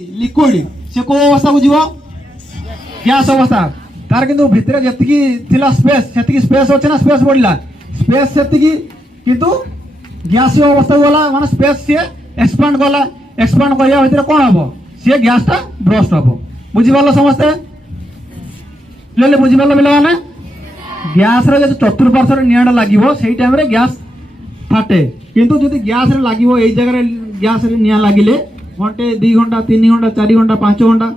Liquid से को अवस्था को जीव गैस अवस्था तार किंतु भितर जतिकी थिला स्पेस सेतिकी स्पेस होचे ना स्पेस बढ़ला स्पेस सेतिकी किंतु गैस अवस्था गला माने स्पेस से एक्सपांड करिया भितर कोन हबो से गैस टा ब्रस्ट हबो बुझी पालो समझते ले बुझी पालो मिला माने गैस रे जो चतुर्पार्श्व नियाडा लागिवो सेही टाइम रे गैस फाटे किंतु जदि गैस रे लागिवो एई जगह रे गैस रे निया लागिले घंटे 2 घंटा 3 घंटा 4 घंटा 5 घंटा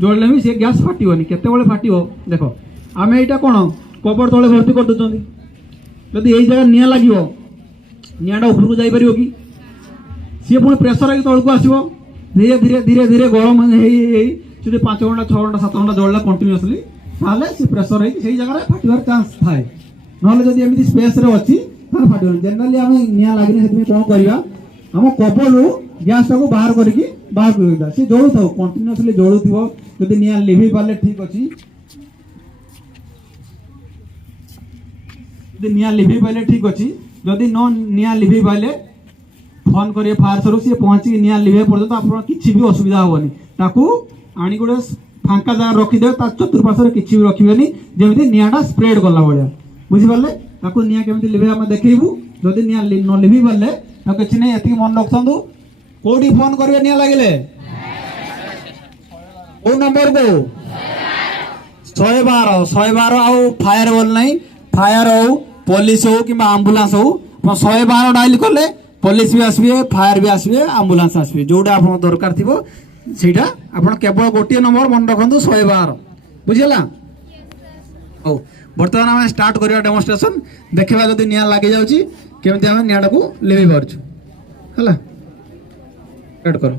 जोड़ले भी से गैस फाटिवनी केते बेले फाटिवो देखो आमे एटा कोन कवर तळे भर्ती कर दउचंदी जदि एई जगह निया लागिवो नियाडा ऊपर को जाई परियो कि से पुणी प्रेशर आके तळको आसीबो धीरे धीरे धीरे धीरे गरम हेई जदि 5 घंटा 6 घंटा 7 घंटा जोड़ला कंटीन्यूअसली ताले से प्रेशर है सेही जगह रे फाटिबार चांस थाए नहले जदि एमिति स्पेस रे अछि तार फाटिबो जनरली आमे निया लागिने सेति कोन करिया हम कपलु गैस टाको बाहर करके बाहर कर सी जोड़ू था कंटिन्यूअसली जोड़ू थो जदि निया लिभि पाले ठीक अच्छी निया लिभि पाले ठीक अच्छी जदि न निया लिभि पाले फोन करिए फायर सर्विस सी पहुंची निया लिभे पर्यंत आप किसी भी असुविधा हेनी ताकू आनी गोटे फांका जगह रखिदे चतुर्पार्श्व किसी भी रखिबेनी जेमिति नियाटा स्प्रेड कला भाया बुझी पाले ताकू निया केमिति लिभे हम देखैबू जदि निया न लिभि पाले किसी नहीं एति मन रखतु कोडी फोन करिवे निया लागिले ओ नंबर को 112 आउ फायर बोल नहीं फायर हो पुलिस हो कि एम्बुलेंस हो 112 डायल कले पुलिस भी आसबे फायर भी आसबे एम्बुलेंस आसबे जोडा आपन दरकार थिबो सेटा आपन केवल गोटे नंबर मन रखंतु 112 बुझिला ओ वर्तमान हम स्टार्ट करिया डेमोन्स्ट्रेशन देखबा जदी निया लागि जाउची केमति हम नियाडा को लेबे पारछु हला स्टार्ट करो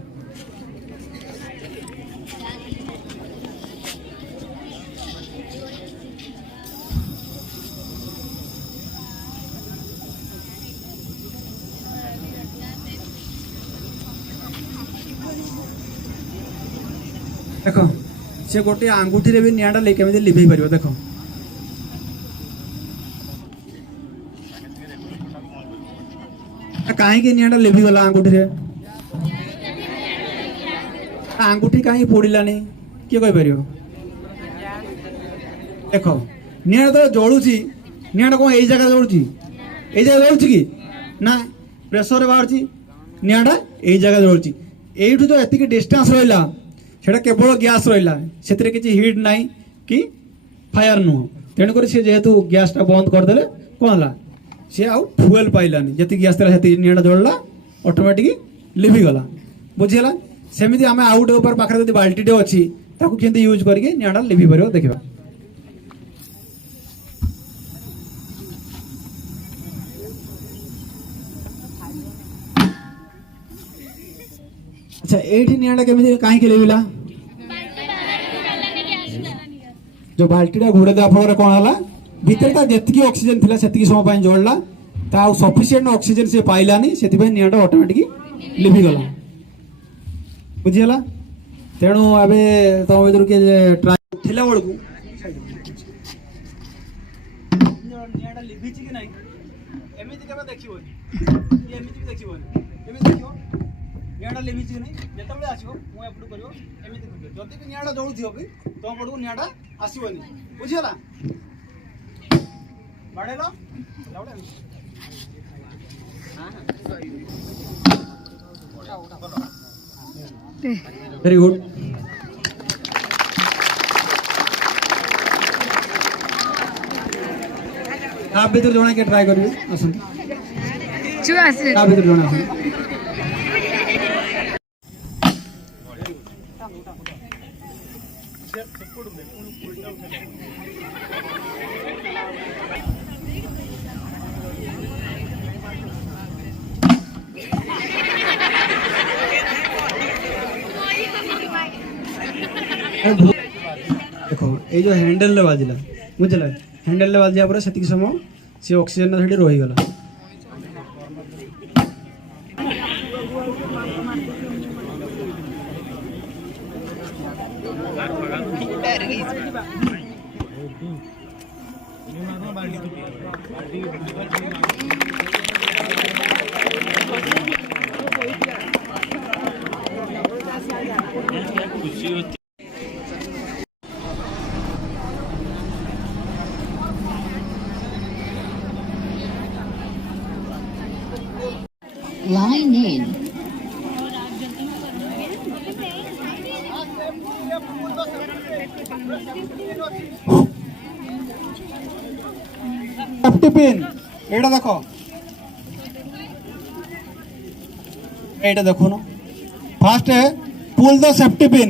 देखो से गोटे आंगुठी रे भी नियाडा ले केमति लिभेई परियो देखो कहीं के नियाडा लिभि गला आंगुठी रे आंगुठी कहीं पोड़िलानी किए कह पार देख निआँ तो जलुची निआँ कौन यही जगह जलुची यही जगह जलुची कि ना प्रेसर बाहर निआँ यही जगह जलुची यू जो एति डिस्टेंस रहा से केवल गैस रहा से किसी हिट ना कि फायर नुह तेणुक सी जेहेतु गैसटा बंद करदे कौन है सी आउ फुएल पाइलानी जी गैस थी निआँ जलला ऑटोमेटिक लिभिगला बुझीगला सेमती आम आउ गोटे ऊपर पाखे जब बाल्टी अच्छी केमती यूज करके निआँ लिभि पार देखा अच्छा ये निआँ केमी कहीं लिभिला जो बाल्टीटा घोड़े देवा फल कौन है भितर जी ऑक्सीजन थी से समय जलला सफिसीयंट ऑक्सीजन से पाइलानी से निआँ ऑटोमेटिक लिभिगला बुझीगला तेणु आबे तुम भर किए ट्राए उठिला बेलू निआँटा लिभिची कि नहीं एमिति केबे देखिबोनी एमिति भी देखिबोनी एमिति देखिबो निआँटा लिभिची कि नहीं जेतेबेले आसीबो मु एपटू करियो एमिति करियो जति भी निआँटा जळुथिबो भी तुम पडू निआँटा आसीबोनी बुझीगला बाडेलो लाउडे हां हां वेरी गुड आप भीतर जणा के ट्राई करिवे आसन छु आसे आप भीतर जणा आसन देखो ये जो हैंडल बाजिला बुझला हैंडल बाजिया पर से समय सी ऑक्सीजन से रहीगला Line in. সেফটি পিন এটা দেখো, এটা দেখুন ফার্স্টে পুল দ্য সেফটি পিন